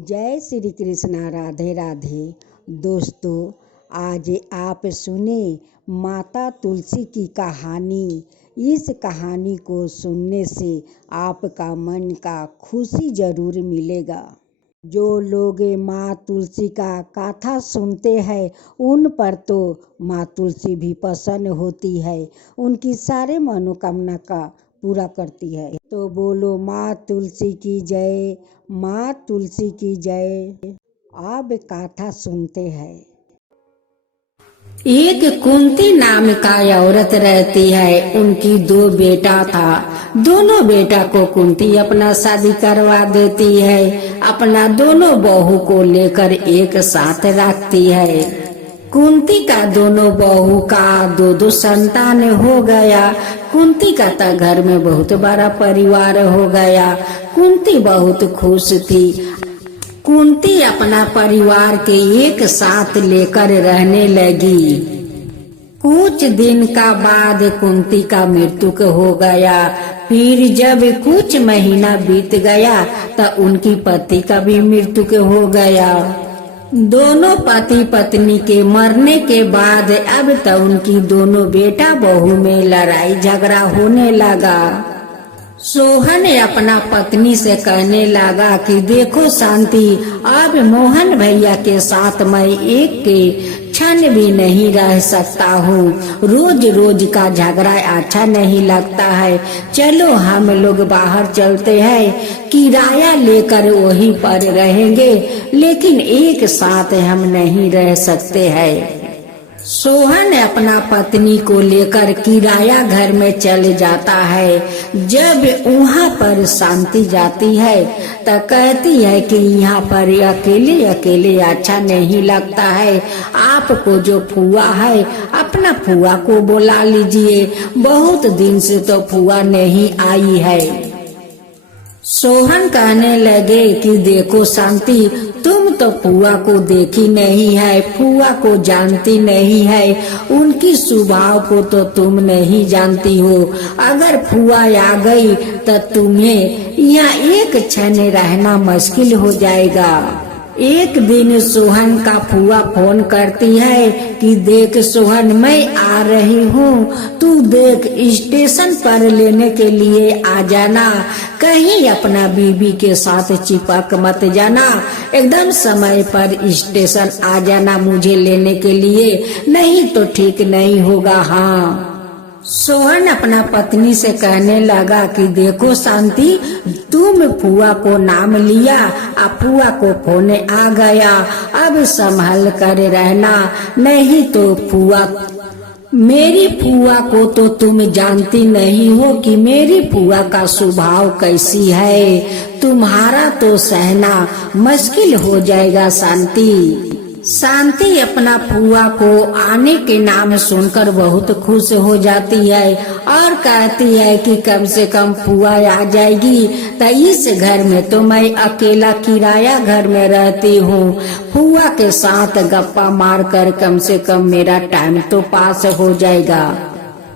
जय श्री कृष्णा, राधे राधे। दोस्तों, आज आप सुने माता तुलसी की कहानी। इस कहानी को सुनने से आपका मन का खुशी जरूर मिलेगा। जो लोग माँ तुलसी का गाथा सुनते हैं उन पर तो माँ तुलसी भी प्रसन्न होती है, उनकी सारे मनोकामना का पूरा करती है। तो बोलो माँ तुलसी की जय, माँ तुलसी की जय। अब गाथा सुनते हैं। एक कुंती नाम का औरत रहती है। उनकी 2 बेटा था। दोनों बेटा को कुंती अपना शादी करवा देती है। अपना दोनों बहू को लेकर एक साथ रखती है। कुंती का दोनों बहू का 2 संतान हो गया। कुंती का तो घर में बहुत बड़ा परिवार हो गया। कुंती बहुत खुश थी। कुंती अपना परिवार के एक साथ लेकर रहने लगी। कुछ दिन का बाद कुंती का मृत्यु हो गया। फिर जब कुछ महीना बीत गया तो उनकी पति का भी मृत्यु हो गया। दोनों पति पत्नी के मरने के बाद अब तो उनकी दोनों बेटा बहू में लड़ाई झगड़ा होने लगा। सोहन अपना पत्नी से कहने लगा कि देखो शांति, अब मोहन भैया के साथ मैं एक के क्षण भी नहीं रह सकता हूँ। रोज रोज का झगड़ा अच्छा नहीं लगता है। चलो हम लोग बाहर चलते हैं, किराया लेकर वहीं पर रहेंगे, लेकिन एक साथ हम नहीं रह सकते हैं। सोहन अपना पत्नी को लेकर किराया घर में चले जाता है। जब वहाँ पर शांति जाती है तो कहती है कि यहाँ पर अकेले अकेले अच्छा नहीं लगता है। आपको जो फुआ है अपना फुआ को बुला लीजिए, बहुत दिन से तो फुआ नहीं आई है। सोहन कहने लगे कि देखो शांति, तुम तो फुआ को देखी नहीं है, फुआ को जानती नहीं है, उनकी स्वभाव को तो तुम नहीं जानती हो। अगर फुआ आ गई तो तुम्हें यहाँ एक क्षण रहना मुश्किल हो जाएगा। एक दिन सोहन का फुआ फोन करती है कि देख सोहन, मैं आ रही हूँ, तू देख स्टेशन पर लेने के लिए आ जाना। कहीं अपना बीबी के साथ चिपक मत जाना। एकदम समय पर स्टेशन आ जाना मुझे लेने के लिए, नहीं तो ठीक नहीं होगा। हाँ। सोहन अपना पत्नी से कहने लगा कि देखो शांति, तुम फुआ को नाम लिया, अब फुआ को फोन आ गया, अब संभल कर रहना, नहीं तो फुआ, मेरी फुआ को तो तुम जानती नहीं हो कि मेरी फुआ का स्वभाव कैसी है। तुम्हारा तो सहना मुश्किल हो जाएगा शांति। शांति अपना फुआ को आने के नाम सुनकर बहुत खुश हो जाती है और कहती है कि कम से कम फुआ आ जाएगी तो इस घर में तो मैं अकेला किराया घर में रहती हूँ। फुआ के साथ गप्पा मारकर कम से कम मेरा टाइम तो पास हो जाएगा।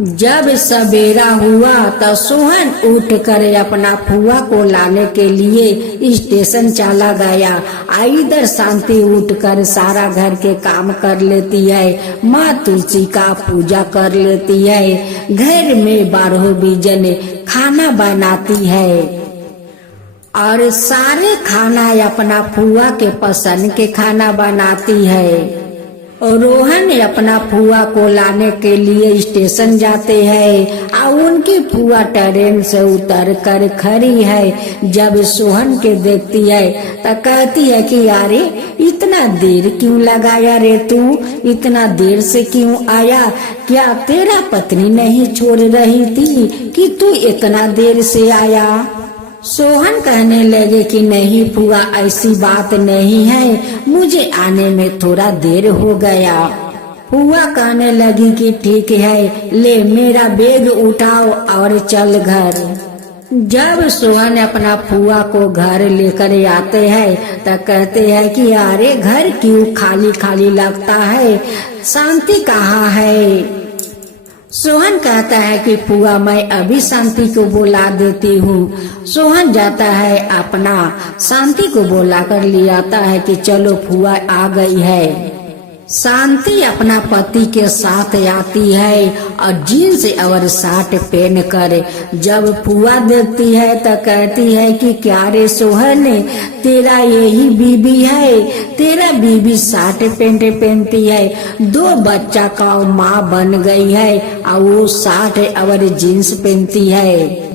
जब सवेरा हुआ तो सोहन उठकर अपना फुआ को लाने के लिए स्टेशन चला गया। इधर शांति उठकर सारा घर के काम कर लेती है, माँ तुलसी का पूजा कर लेती है, घर में 12 बीजन खाना बनाती है और सारे खाना अपना फुआ के पसंद के खाना बनाती है। और रोहन अपना फुआ को लाने के लिए स्टेशन जाते हैं और उनकी फुआ ट्रेन से उतर कर खड़ी है। जब सोहन के देखती है तो कहती है कि अरे इतना देर क्यों लगाया रे, तू इतना देर से क्यों आया? क्या तेरा पत्नी नहीं छोड़ रही थी कि तू इतना देर से आया? सोहन कहने लगे कि नहीं फुआ, ऐसी बात नहीं है, मुझे आने में थोड़ा देर हो गया। फुआ कहने लगी कि ठीक है, ले मेरा बैग उठाओ और चल घर। जब सोहन अपना फुआ को घर लेकर आते हैं तो कहते हैं कि अरे घर क्यों खाली खाली लगता है, शांति कहाँ है? सोहन कहता है कि फुआ मैं अभी शांति को बुला देती हूँ। सोहन जाता है, अपना शांति को बुला कर ले आता है कि चलो फुआ आ गई है। शांति अपना पति के साथ आती है और जीन्स और शर्ट पहन कर जब फुआ देखती है तो कहती है कि क्या रे सोहन, तेरा यही बीबी है? तेरा बीबी शर्ट पैंट पहनती है, 2 बच्चा का माँ बन गई है और वो शर्ट और जीन्स पहनती है।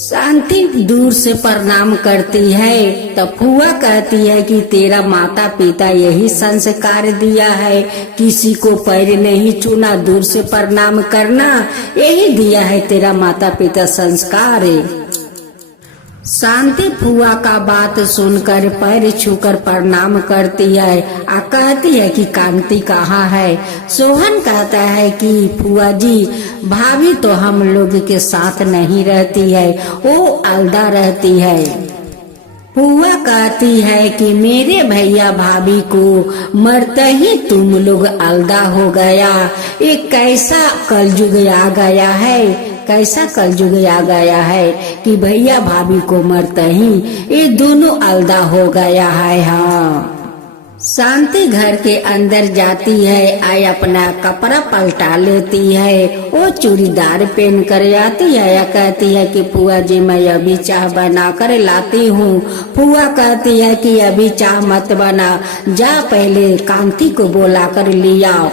शांति दूर से प्रणाम करती है तो फुआ कहती है कि तेरा माता पिता यही संस्कार दिया है, किसी को पैर नहीं छूना, दूर से प्रणाम करना, यही दिया है तेरा माता पिता संस्कार। शांति फुआ का बात सुनकर पैर छूकर प्रणाम करती है और कहती है कि कांति कहाँ है? सोहन कहता है कि फुआ जी, भाभी तो हम लोग के साथ नहीं रहती है, वो अलदा रहती है। फुआ कहती है कि मेरे भैया भाभी को मरते ही तुम लोग अलदा हो गया, ये कैसा कलयुग आ गया है, कैसा कलयुग आ गया है कि भैया भाभी को मरते ही ये दोनों अलदा हो गया है। हाँ, शांति घर के अंदर जाती है, आय अपना कपड़ा पलटा लेती है, वो चूड़ीदार पहन कर आती है या कहती है कि फुआ जी मैं अभी चाय बना कर लाती हूँ। फुआ कहती है कि अभी चाय मत बना, जा पहले कांति को बुला कर ले आओ।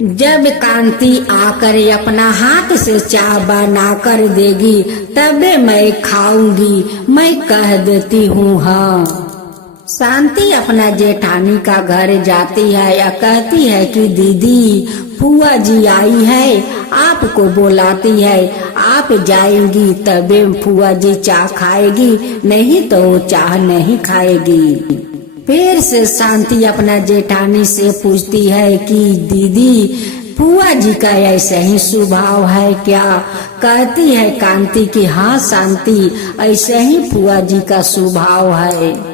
जब कांति आकर अपना हाथ से चाय बना कर देगी तबे मैं खाऊंगी, मैं कह देती हूँ। हाँ, शांति अपना जेठानी का घर जाती है या कहती है कि दीदी फुआ जी आई है, आपको बुलाती है, आप जाएंगी तबे फुआ जी चाय खाएगी, नहीं तो वो चाय नहीं खाएगी। फिर से शांति अपना जेठानी से पूछती है कि दीदी फुआ जी का ऐसा ही स्वभाव है क्या? कहती है कांति कि हाँ शांति, ऐसे ही फुआ जी का स्वभाव है।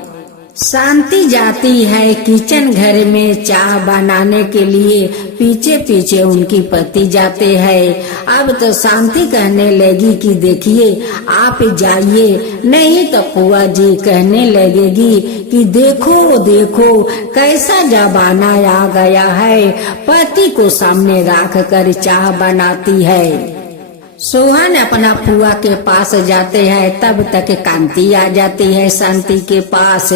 शांति जाती है किचन घर में चाय बनाने के लिए, पीछे पीछे उनकी पति जाते हैं। अब तो शांति कहने लगी कि देखिए आप जाइए, नहीं तो फुआ जी कहने लगेगी कि देखो देखो कैसा जमाना आ गया है, पति को सामने रख कर चाय बनाती है। सोहन अपना फुआ के पास जाते हैं, तब तक कांति आ जाती है शांति के पास।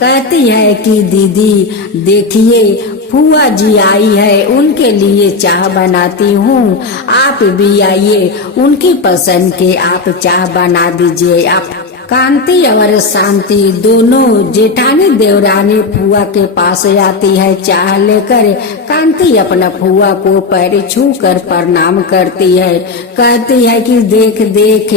कहती है कि दीदी देखिए फुआ जी आई है, उनके लिए चाय बनाती हूँ, आप भी आइए, उनकी पसंद के आप चाय बना दीजिए। आप कांति और शांति दोनों जेठानी देवरानी फुआ के पास आती है चाय लेकर। कांति अपना फुआ को पैर छू कर प्रणाम करती है, कहती है कि देख देख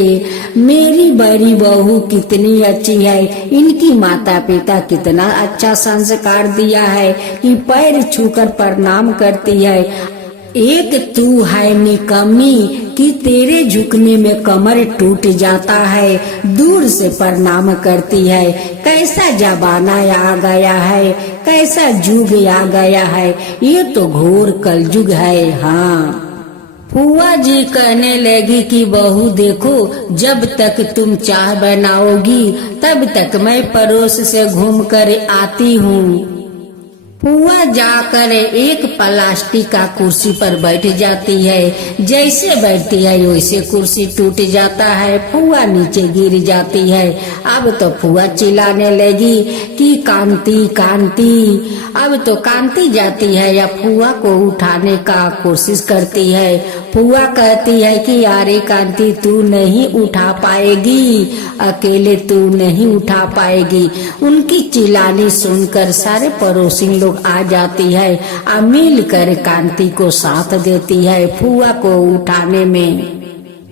मेरी बड़ी बहू कितनी अच्छी है, इनकी माता पिता कितना अच्छा संस्कार दिया है कि पैर छू कर प्रणाम करती है। एक तू है निकम्मी कि तेरे झुकने में कमर टूट जाता है, दूर से प्रणाम करती है। कैसा जमाना आ गया है, कैसा युग आ गया है, ये तो घोर कलयुग है। हाँ, फुआ जी कहने लगी कि बहू देखो, जब तक तुम चाय बनाओगी तब तक मैं पड़ोस से घूम कर आती हूँ। फुआ जाकर एक प्लास्टिक का कुर्सी पर बैठ जाती है, जैसे बैठती है वैसे कुर्सी टूट जाता है, फुआ नीचे गिर जाती है। अब तो फुआ चिल्लाने लगी कि कांति कांति। अब तो कांति जाती है या फुआ को उठाने का कोशिश करती है। फुआ कहती है कि अरे कांति तू नहीं उठा पाएगी, अकेले तू नहीं उठा पाएगी। उनकी चिल्लानी सुनकर सारे पड़ोसी लोग आ जाती है और मिल कर कांति को साथ देती है फुआ को उठाने में।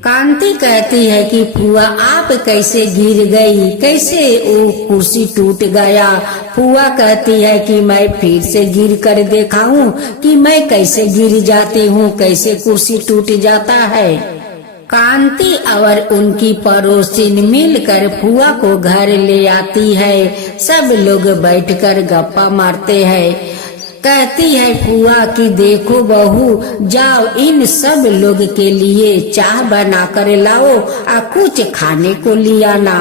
कांति कहती है कि फुआ आप कैसे गिर गई, कैसे वो कुर्सी टूट गया? फुआ कहती है कि मैं फिर से गिर कर दिखाऊं कि मैं कैसे गिर जाती हूँ, कैसे कुर्सी टूट जाता है। कांति और उनकी पड़ोसिन मिलकर फुआ को घर ले आती है। सब लोग बैठकर गप्पा मारते हैं। कहती है फुआ कि देखो बहू, जाओ इन सब लोग के लिए चाय बना कर लाओ और कुछ खाने को लिया ना।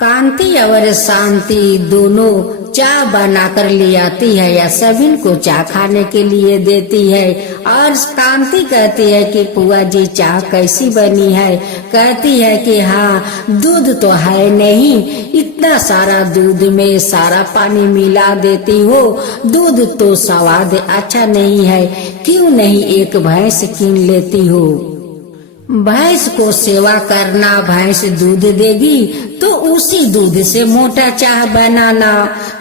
कांति और शांति दोनों चाय बनाकर ले आती है या सभी को चाय खाने के लिए देती है। और कांति कहती है कि फुआ जी चाय कैसी बनी है? कहती है कि हाँ, दूध तो है नहीं, इतना सारा दूध में सारा पानी मिला देती हो, दूध तो स्वाद अच्छा नहीं है, क्यों नहीं एक भैंस कीन लेती हो? भैंस को सेवा करना, भैंस दूध देगी तो उसी दूध से मोटा चाय बनाना।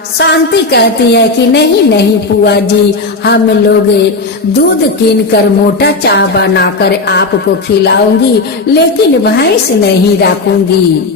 शांति कहती है कि नहीं नहीं फुआ जी, हम लोग दूध कीन कर मोटा चाय बनाकर आपको खिलाऊंगी, लेकिन भैंस नहीं रखूंगी।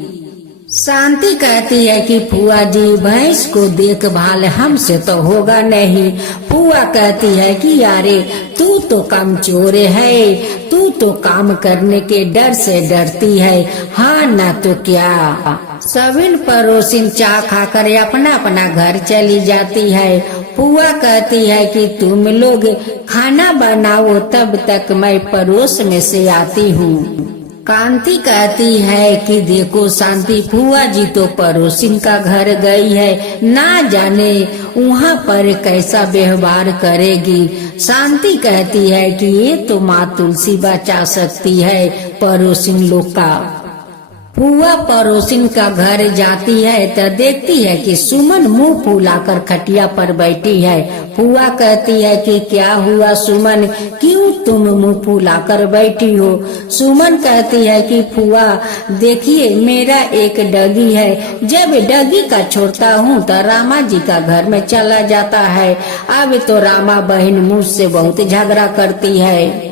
शांति कहती है कि फुआ जी भैंस को देखभाल हमसे तो होगा नहीं। फुआ कहती है कि यारे तू तो कमजोर है, तू तो काम करने के डर से डरती है, हाँ ना तो क्या। सभी पड़ोसिन चाय खाकर अपना अपना घर चली जाती है। फुआ कहती है कि तुम लोग खाना बनाओ, तब तक मैं पड़ोस में से आती हूँ। कांति कहती है कि देखो शांति, फुआ जी तो पड़ोसिन का घर गई है, ना जाने वहाँ पर कैसा व्यवहार करेगी। शांति कहती है कि ये तो माँ तुलसी बचा सकती है पड़ोसिन लोग का। फुआ पड़ोसिन का घर जाती है तो देखती है कि सुमन मुंह फुलाकर खटिया पर बैठी है। फुआ कहती है कि क्या हुआ सुमन, क्यों तुम मुंह फुलाकर बैठी हो? सुमन कहती है कि फुआ देखिए, मेरा एक डगी है, जब डगी का छोड़ता हूँ तो रामा जी का घर में चला जाता है। अब तो रामा बहन मुझसे बहुत झगड़ा करती है।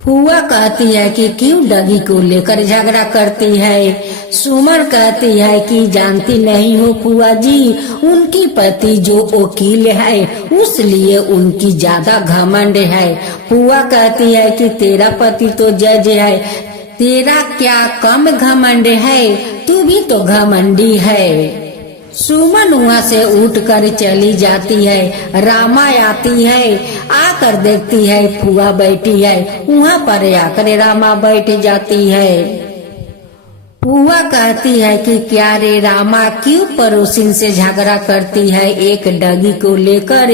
फुआ कहती है कि क्यों डगी को लेकर झगड़ा करती है? सुमन कहती है कि जानती नहीं हो फुआ जी, उनकी पति जो वकील है उसलिए उनकी ज्यादा घमंड है। फुआ कहती है कि तेरा पति तो जज है, तेरा क्या कम घमंड है? तू भी तो घमंडी है। सुमन वहाँ से उठकर चली जाती है। रामा आती है, आकर देखती है फुआ बैठी है, वहाँ पर आकर रामा बैठ जाती है। फुआ कहती है कि क्या रे रामा, क्यों पड़ोसिन से झगड़ा करती है? एक डगी को लेकर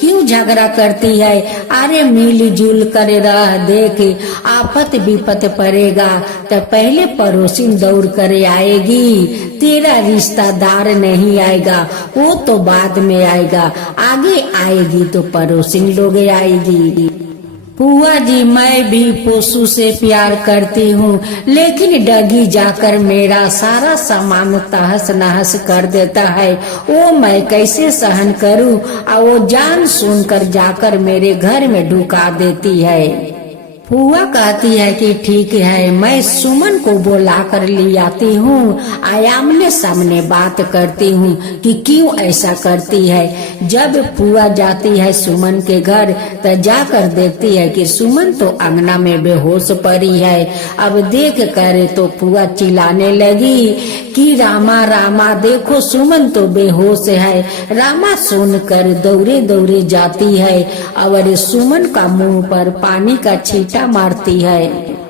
क्यों झगड़ा करती है? अरे मिलजुल कर रह, देख आफत विपत पड़ेगा तो पहले पड़ोसिन दौड़ कर आएगी, तेरा रिश्तेदार नहीं आएगा, वो तो बाद में आएगा, आगे आएगी तो पड़ोसिन लोग आएगी। फुआ जी मैं भी पोसू से प्यार करती हूँ, लेकिन डगी जाकर मेरा सारा सामान तहस नहस कर देता है, वो मैं कैसे सहन करूँ? और वो जान सुनकर जाकर मेरे घर में ढुका देती है। फुआ कहती है कि ठीक है, मैं सुमन को बुला कर ले आती हूँ, आमने सामने बात करती हूँ कि क्यों ऐसा करती है। जब फुआ जाती है सुमन के घर तो जाकर देखती है कि सुमन तो अंगना में बेहोश पड़ी है। अब देख कर तो फुआ चिल्लाने लगी कि रामा रामा देखो सुमन तो बेहोश है। रामा सुनकर दौड़े दौड़े जाती है और सुमन का मुंह पर पानी का छींटा मारती है,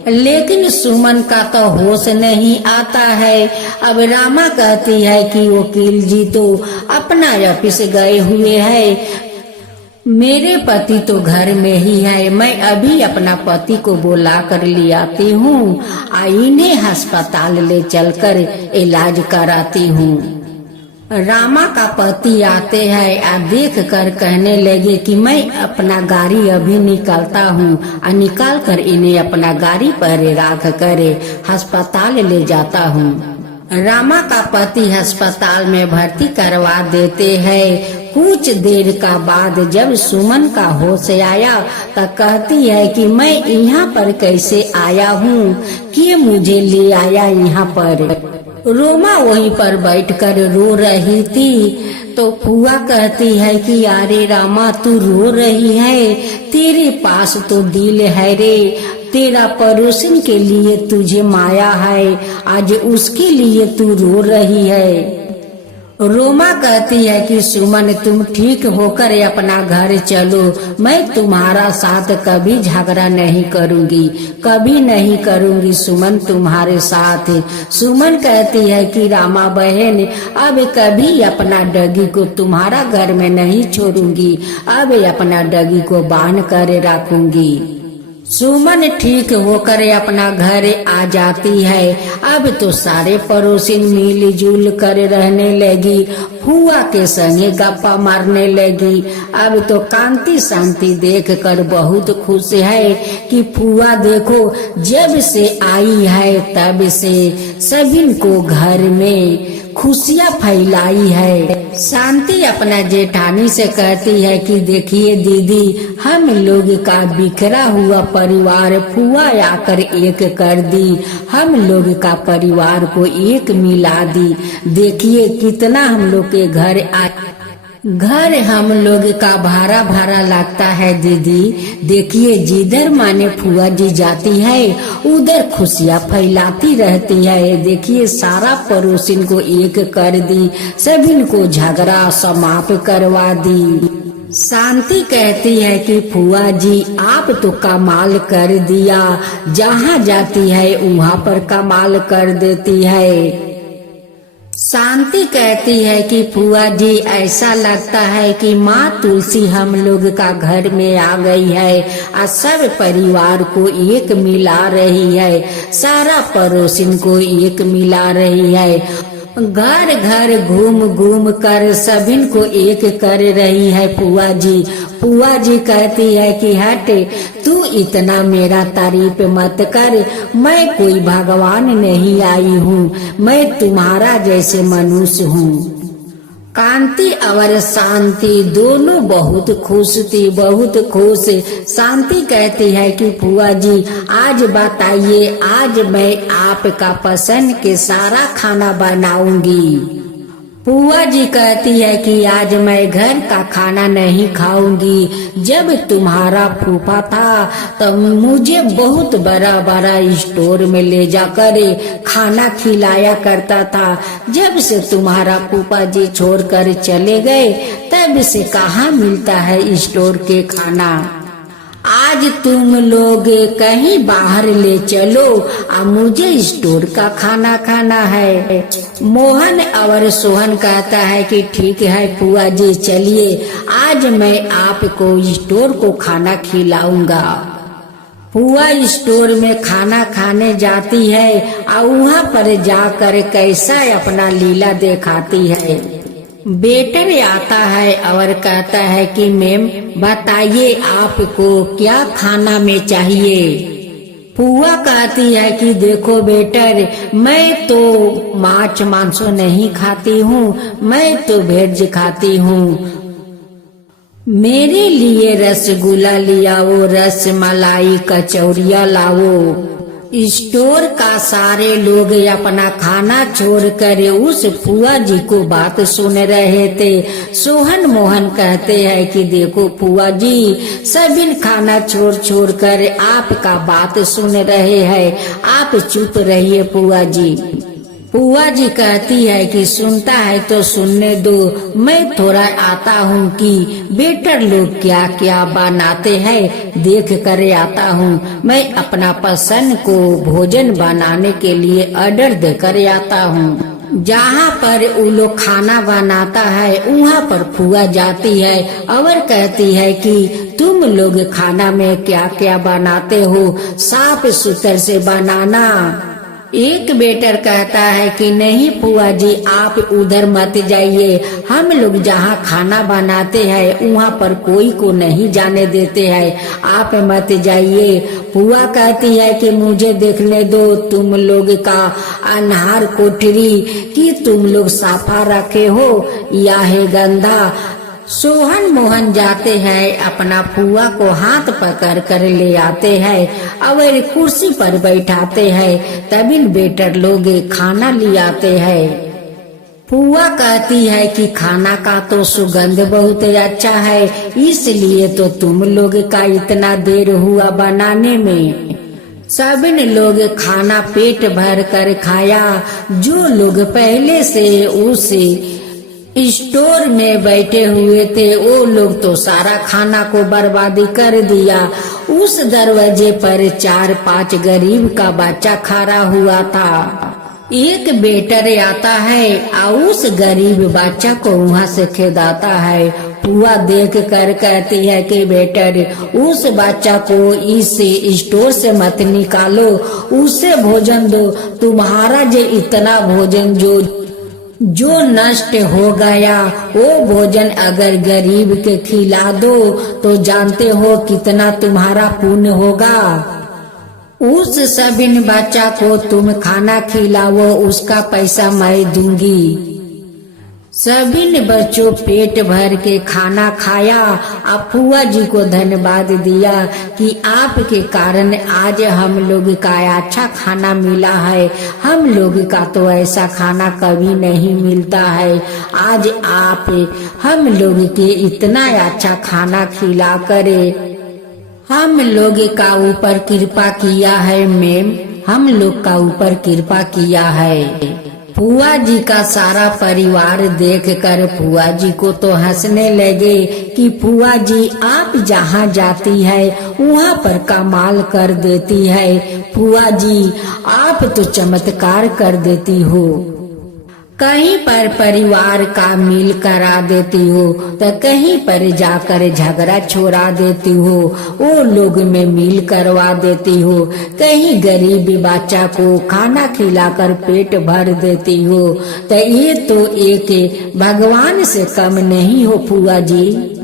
लेकिन सुमन का तो होश नहीं आता है। अब रामा कहती है कि वकील जी तो अपना ऑफिस गए हुए हैं, मेरे पति तो घर में ही है, मैं अभी अपना पति को बुला कर ले आती हूँ, इन्हें अस्पताल ले चलकर इलाज कराती हूँ। रामा का पति आते हैं और देख कर कहने लगे कि मैं अपना गाड़ी अभी निकालता हूँ, और निकाल कर इन्हें अपना गाड़ी पर रख कर अस्पताल ले जाता हूँ। रामा का पति अस्पताल में भर्ती करवा देते हैं। कुछ देर का बाद जब सुमन का होश आया तो कहती है कि मैं यहाँ पर कैसे आया हूँ, कि मुझे ले आया यहाँ पर। रोमा वहीं पर बैठकर रो रही थी तो फुआ कहती है कि अरे रामा तू रो रही है, तेरे पास तो दिल है रे, तेरा पड़ोसिन के लिए तुझे माया है, आज उसके लिए तू रो रही है। रोमा कहती है कि सुमन तुम ठीक होकर अपना घर चलो, मैं तुम्हारा साथ कभी झगड़ा नहीं करूंगी, कभी नहीं करूंगी सुमन तुम्हारे साथ। सुमन कहती है कि रामा बहन अब कभी अपना डगी को तुम्हारा घर में नहीं छोड़ूंगी, अब अपना डगी को बांध कर रखूंगी। सुमन ठीक होकर अपना घर आ जाती है। अब तो सारे पड़ोसिन मिलजुल कर रहने लगी, फुआ के संगे गप्पा मारने लगी। अब तो कांति शांति देख कर बहुत खुश है कि फुआ देखो जब से आई है तब से सभी को घर में खुशियाँ फैलाई है। शांति अपना जेठानी से कहती है कि देखिए दीदी, हम लोग का बिखरा हुआ परिवार फुआ आकर एक कर दी, हम लोग का परिवार को एक मिला दी। देखिए कितना हम लोग के घर हम लोग का भारा भारा लगता है दीदी। देखिए जिधर माने फुआ जी जाती है उधर खुशियाँ फैलाती रहती है। देखिए सारा पड़ोसिन को एक कर दी, सभी को झगड़ा समाप्त करवा दी। शांति कहती है कि फुआ जी आप तो कमाल कर दिया, जहाँ जाती है वहाँ पर कमाल कर देती है। शांति कहती है कि फुआ जी ऐसा लगता है कि माँ तुलसी हम लोग का घर में आ गई है और सब परिवार को एक मिला रही है, सारा पड़ोसिन को एक मिला रही है। घर घर घूम घूम कर सभी को एक कर रही है फुआ जी। फुआ जी कहती है कि हट तू इतना मेरा तारीफ मत कर, मैं कोई भगवान नहीं आई हूँ, मैं तुम्हारा जैसे मनुष्य हूँ। कांति और शांति दोनों बहुत खुश थी, बहुत खुश। शांति कहती है कि फुआ जी आज बताइए, आज मैं आपका पसंद के सारा खाना बनाऊंगी। फुआ जी कहती है कि आज मैं घर का खाना नहीं खाऊंगी। जब तुम्हारा फूफा था तो मुझे बहुत बड़ा बड़ा स्टोर में ले जाकर खाना खिलाया करता था। जब से तुम्हारा फूफा जी छोड़कर चले गए तब से कहाँ मिलता है स्टोर के खाना। आज तुम लोग कहीं बाहर ले चलो और मुझे स्टोर का खाना खाना है। मोहन और सोहन कहता है कि ठीक है फुआ जी चलिए, आज मैं आपको स्टोर को खाना खिलाऊंगा। फुआ स्टोर में खाना खाने जाती है और वहाँ पर जाकर कैसा अपना लीला दिखाती है। वेटर आता है और कहता है कि मैम बताइए आपको क्या खाना में चाहिए। फुआ कहती है कि देखो बेटर, मैं तो मांस मांसो नहीं खाती हूँ, मैं तो वेज खाती हूँ। मेरे लिए रसगुल्ला लियाओ, रस मलाई कचौरिया लाओ। स्टोर का सारे लोग अपना खाना छोड़कर उस फुआ जी को बात सुन रहे थे। सोहन मोहन कहते हैं कि देखो फुआ जी सभी खाना छोड़ छोड़ कर आपका बात सुन रहे हैं, आप चुप रहिए फुआ जी। फुआ जी कहती है कि सुनता है तो सुनने दो, मैं थोड़ा आता हूँ कि बेटर लोग क्या क्या बनाते हैं देख कर आता हूँ। मैं अपना पसंद को भोजन बनाने के लिए ऑर्डर देकर आता हूँ। जहाँ पर वो लोग खाना बनाता है वहाँ पर फुआ जाती है और कहती है कि तुम लोग खाना में क्या क्या बनाते हो, साफ सुथर से बनाना। एक बेटर कहता है कि नहीं फुआ जी आप उधर मत जाइए, हम लोग जहाँ खाना बनाते हैं वहाँ पर कोई को नहीं जाने देते हैं, आप मत जाइए। फुआ कहती है कि मुझे देखने दो तुम लोग का अनहार कोठरी कि तुम लोग साफा रखे हो या है गंदा। सोहन मोहन जाते हैं, अपना फुआ को हाथ पकड़ कर ले आते हैं और कुर्सी पर बैठाते हैं। तभी बेटर लोग खाना ले आते हैं। फुआ कहती है कि खाना का तो सुगंध बहुत अच्छा है, इसलिए तो तुम लोग का इतना देर हुआ बनाने में। सभी लोग खाना पेट भर कर खाया। जो लोग पहले से उस स्टोर में बैठे हुए थे वो लोग तो सारा खाना को बर्बादी कर दिया। उस दरवाजे पर 4-5 गरीब का बच्चा खड़ा हुआ था। एक वेटर आता है और उस गरीब बच्चा को वहाँ से खेदाता है। पुआ देख कर कहती है कि वेटर उस बच्चा को इस स्टोर से मत निकालो, उसे भोजन दो। तुम्हारा जो इतना भोजन जो नष्ट हो गया वो भोजन अगर गरीब के खिला दो तो जानते हो कितना तुम्हारा पुण्य होगा। उस सबिन बच्चा को तुम खाना खिलाओ, उसका पैसा मैं दूंगी। सभी बच्चों पेट भर के खाना खाया। अब फुआ जी को धन्यवाद दिया कि आपके कारण आज हम लोग का अच्छा खाना मिला है। हम लोग का तो ऐसा खाना कभी नहीं मिलता है। आज आप हम लोग के इतना अच्छा खाना खिला करे हम लोग का ऊपर कृपा किया है मैम, हम लोग का ऊपर कृपा किया है। फुआ जी का सारा परिवार देखकर फुआ जी को तो हंसने लगे कि फुआ जी आप जहाँ जाती है वहाँ पर कमाल कर देती है। फुआ जी आप तो चमत्कार कर देती हो। कहीं पर परिवार का मिल करा देती हो तो कहीं पर जाकर झगड़ा छोड़ा देती हो, वो लोग में मिल करवा देती हो। कहीं गरीब बच्चा को खाना खिलाकर पेट भर देती हो। तो ये तो एक भगवान से कम नहीं हो फुआ जी।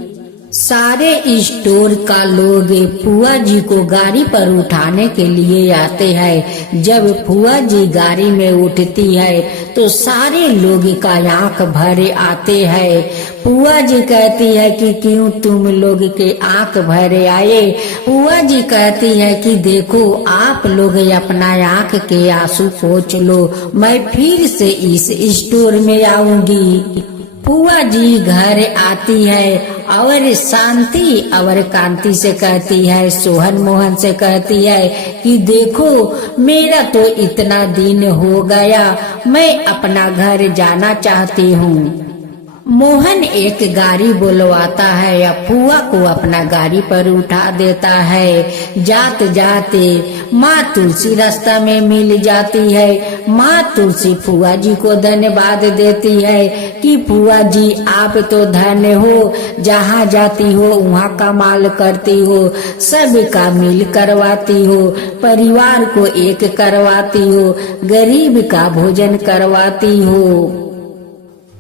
सारे स्टोर का लोग फुआ जी को गाड़ी पर उठाने के लिए आते हैं। जब फुआ जी गाड़ी में उठती है तो सारे लोग का आंख भरे आते हैं। फुआ जी कहती है कि क्यों तुम लोग के आंख भरे आए। फुआ जी कहती है कि देखो आप लोग अपना आंख के आंसू पोंछ लो, मैं फिर से इस स्टोर में आऊंगी। फुआ जी घर आती है और शांति और कांति से कहती है, सोहन मोहन से कहती है कि देखो मेरा तो इतना दिन हो गया, मैं अपना घर जाना चाहती हूँ। मोहन एक गाड़ी बुलवाता है या फुआ को अपना गाड़ी पर उठा देता है। जाते जाते माँ तुलसी रास्ता में मिल जाती है। माँ तुलसी फुआ जी को धन्यवाद देती है कि फुआ जी आप तो धन्य हो, जहाँ जाती हो वहाँ कमाल करती हो, सबका मिल करवाती हो, परिवार को एक करवाती हो, गरीब का भोजन करवाती हो।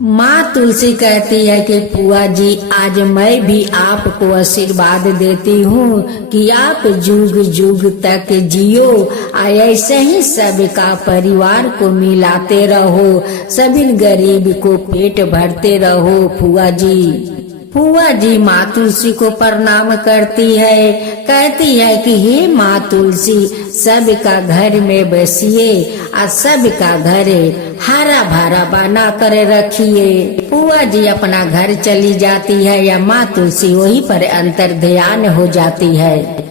माँ तुलसी कहती है कि फुआ जी आज मैं भी आपको आशीर्वाद देती हूँ कि आप जुग जुग तक जियो, ऐसे ही सबका परिवार को मिलाते रहो, सभी गरीब को पेट भरते रहो। फुआ जी माँ तुलसी को प्रणाम करती है, कहती है कि हे माँ तुलसी सबका घर में बसिए और सबका घर हरा भरा बना कर रखिए। फुआ जी अपना घर चली जाती है या माँ तुलसी वहीं पर अंतर ध्यान हो जाती है।